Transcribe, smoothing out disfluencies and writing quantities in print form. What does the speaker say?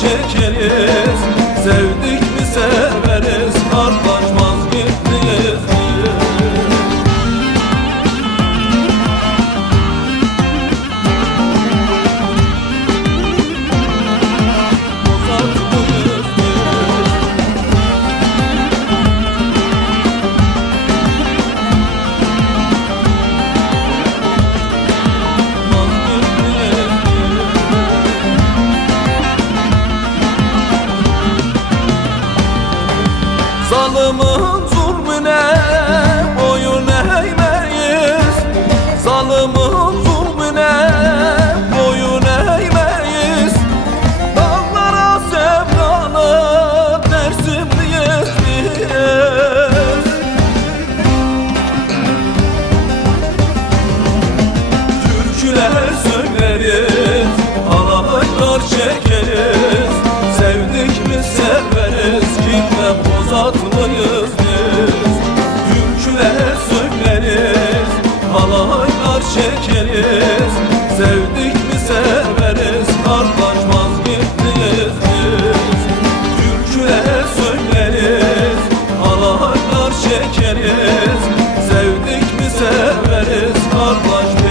çekeriz. Sevdik mi severiz, kardeş vazgeçmeyiz mi? Zalimin zulmüne boyun eğmeyiz. Zalimin zulmüne boyun eğmeyiz. Dağlara sevdalı Dersimliyiz biz. Türküler söyleriz, halaylar çekeriz. Sevdik mi severiz, kimle bozatlıyız biz. Türküler söyleriz, halaylar çekeriz. Sevdik mi severiz, kardeş vazgeçmeyiz biz. Türküler söyleriz, halaylar çekeriz. Sevdik mi severiz, kardeş